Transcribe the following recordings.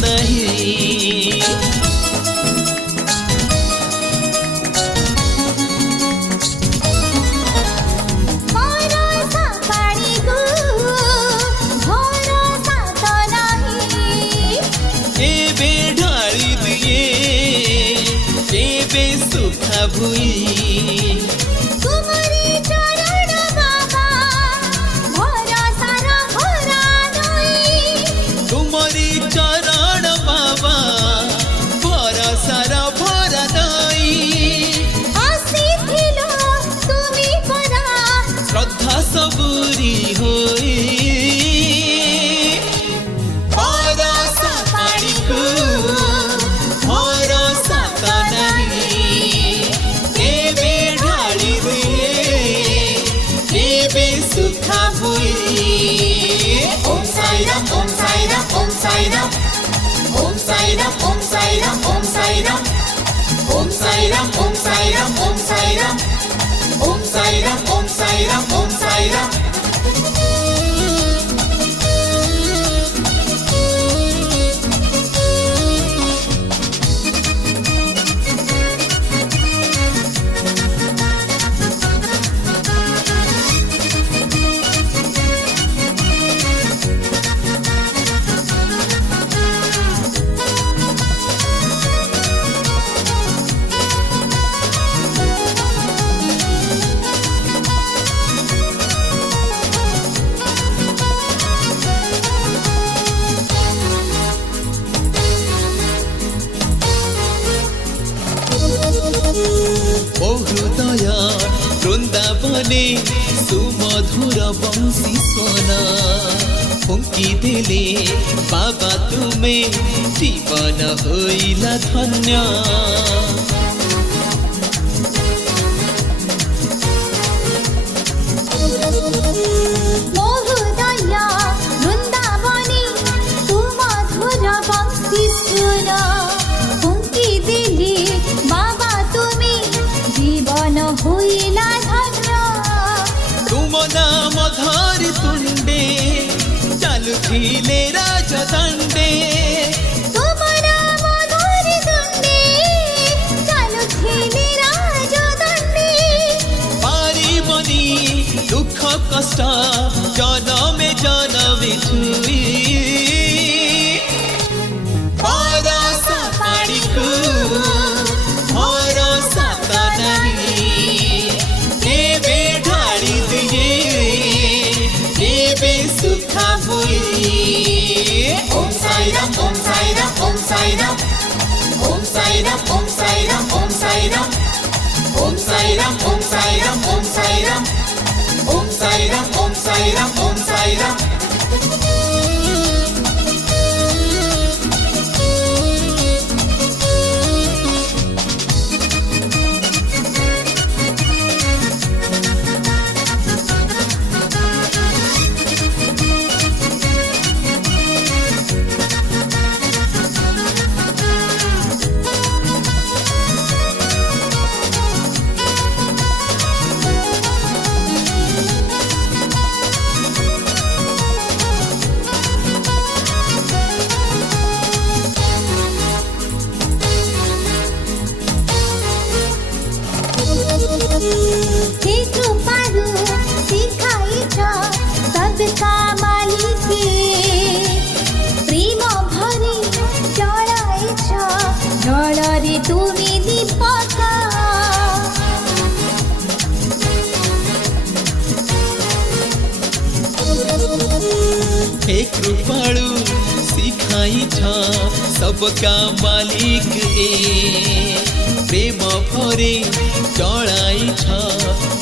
नहीं। एबे ढाली दिए एबे सुखा भुई तुमरी चरण बाबा भरोसार भरा नहीं। श्रद्धा सबुरी होई भरोसा पाड़ीकु भरोसा तो नहीं। एबे ढाली दिए एबे सुखा भुई। ओम साई राम ओम साई राम ओम साई राम ओम साई राम ओम साई राम ओम साई राम ओम साई राम ओम साई राम ओम साई राम ओम साई राम ओम साई राम ओम साई राम। हृदय वृंदावने सुमधुर बंशी सोना फुंकी देले बाबा तुमे जीवन होइला धन्य। तुम नाम धरि तुंडे चालुथिले राजदंडे पारिबनी दुख कष्ट जनमे जनमे छुई भरोसा पाड़ीकु भरोसा तो नहीं। एबे ढाली दिए एबे सुखा भुई। ओम साई राम ओम साई राम ओम साई राम ओम साई राम ओम साई राम ओम साई राम ओम साई राम ओम साई राम ओम साई राम ओम साई राम ओम साई राम ओम साई राम। তুমি দীপকা हे कृपाळु सिखाई छ सबका मालिक ए प्रेम भरे चढ़ाई छ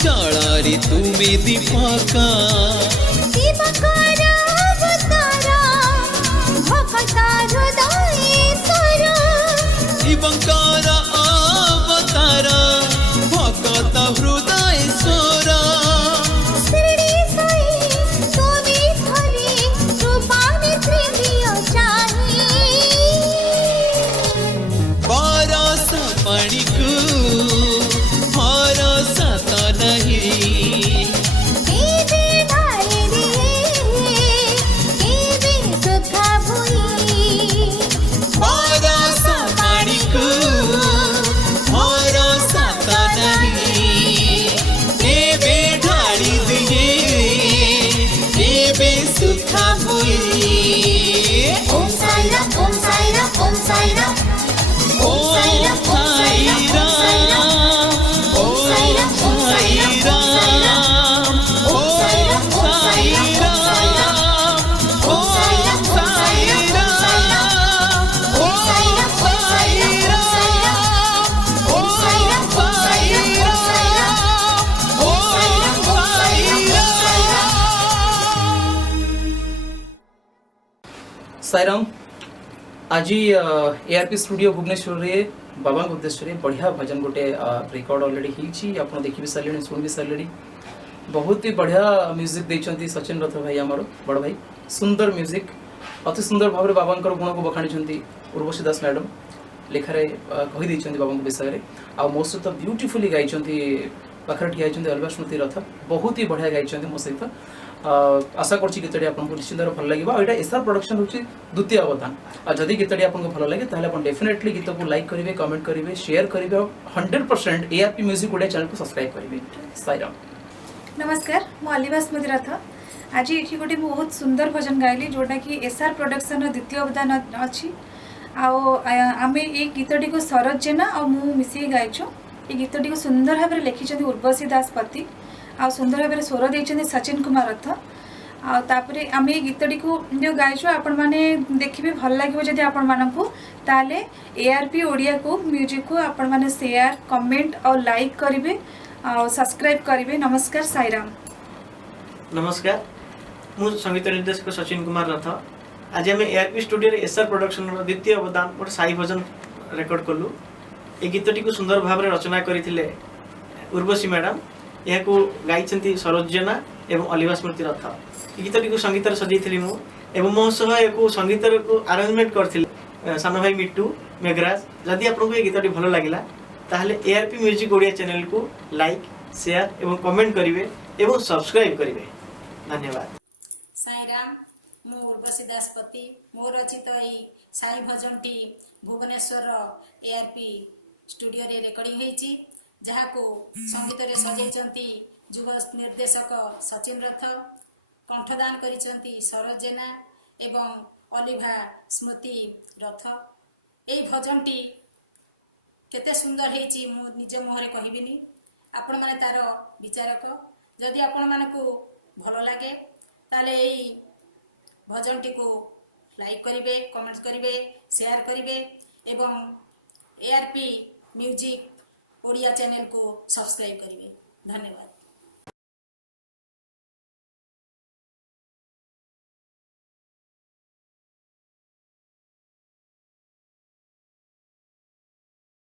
चढ़ारे तुमे दीपका शिवंकर अवतार भक्त हृदय स्वर भरोसा पाड़ीकु भरोसा तो नहीं। देखा हुई ओम साई राम ओम साई राम ओम साई राम ओम साई राम ओम साई राम ओम साई राम ओम साई राम ओम साई राम ओम साई राम ओम साई राम ओम साई राम ओम साई राम ओम साई साईराम आज एआरपी स्टूडियो भुवनेश्वर रे बाबा उद्देश्य रे बढ़िया भजन गोटे रिकॉर्ड ऑलरेडी हिची आपण देखि भी सारे सुन भी सारे बहुत ही बढ़िया म्यूजिक देइछंती सचिन रथ भाई हमर बड़ भाई सुंदर म्यूजिक अति सुंदर भाव रे बाबा गुण को बखाणी उर्वशी दास मैडम लेखारे कहि देइछंती बाबा विषय रे आ मोस्ट तो ब्यूटीफुली गाइछंती पाखर ठिया आइछंती अलवा स्मृति रथ बहुत ही बढ़िया गाइछंती मो सहित आशा करछि गीतटी आपको निश्चित भल लगे और यहाँ एसआर प्रोडक्शन हूँ द्वितीय अवदान और जदि गीतटी आपको भल लगे ताहले आप डेफिनेटली गीत को लाइक करेंगे कमेंट करेंगे शेयर करेंगे और 100% एआरपी म्यूजिक ओडिया चैनल को सब्सक्राइब करेंगे। साईराम नमस्कार मु अलिवा स्मृति रथ आज ये गोटे बहुत सुंदर भजन गाइली जोटा कि एसआर प्रोडक्शन द्वितीय अवदान अच्छी आम ये गीतटी को सरोज जेना और मु मिसिक गाइचु ये गीतटी को सुंदर भाव में लिखिं उर्वशी दास पति आ सुंदर भाव में स्वर देते सचिन कुमार रथ आतापर आम ये गीतटी को जो गाइचु आपण मैंने देखिए भल लगे जदि आपण मानक ताले एआरपी ओडिया को म्यूजिक को आपण मैंने शेयर कमेंट और लाइक करेंगे और सब्सक्राइब करेंगे। नमस्कार साईराम। नमस्कार मु संगीत निर्देशक सचिन कुमार रथ आज आम एआरपी स्टूडियो एसआर प्रोडक्शन द्वितीय अवदान गोटे साई भजन रेकर्ड कलु ए गीतटी को सुंदर भाव में रचना करते उर्वशी मैडम यह गाई सरोज जेना एवं अलिवा स्मृति रथ गीतटी को संगीत सजाई मु एवं मो सह संगीत को अरेंजमेंट करते सान भाई मिट्टू मेघराज जदि आपको ये गीतटी भल लगे ताहले एआरपी म्यूजिक ओडिया चैनल को लाइक शेयर एवं कमेंट करेंगे एवं सब्सक्राइब करेंगे। धन्यवाद। साईराम मु उर्वशी दासपति मोर रचित यही साई भजन टी भुवनेश्वर एआरपी स्टूडियो रे रेकर्डिंग होईची जहाँ को संगीत रे सजाई युव निर्देशक सचिन रथ कंठदान करिसेंती सरोज जेना एवं अलिभा स्मृति रथ यही भजन टी केते सुंदर होईची मु निज मुहरे कहबिनी आपण माने तार विचारक जदि आपण मानकु भल लगे ताले यही भजन टी को लाइक करेंगे कमेंट करेंगे शेयर करेंगे एवं एआरपी म्यूजिक ओडिया चैनल को सब्सक्राइब करेंगे। धन्यवाद।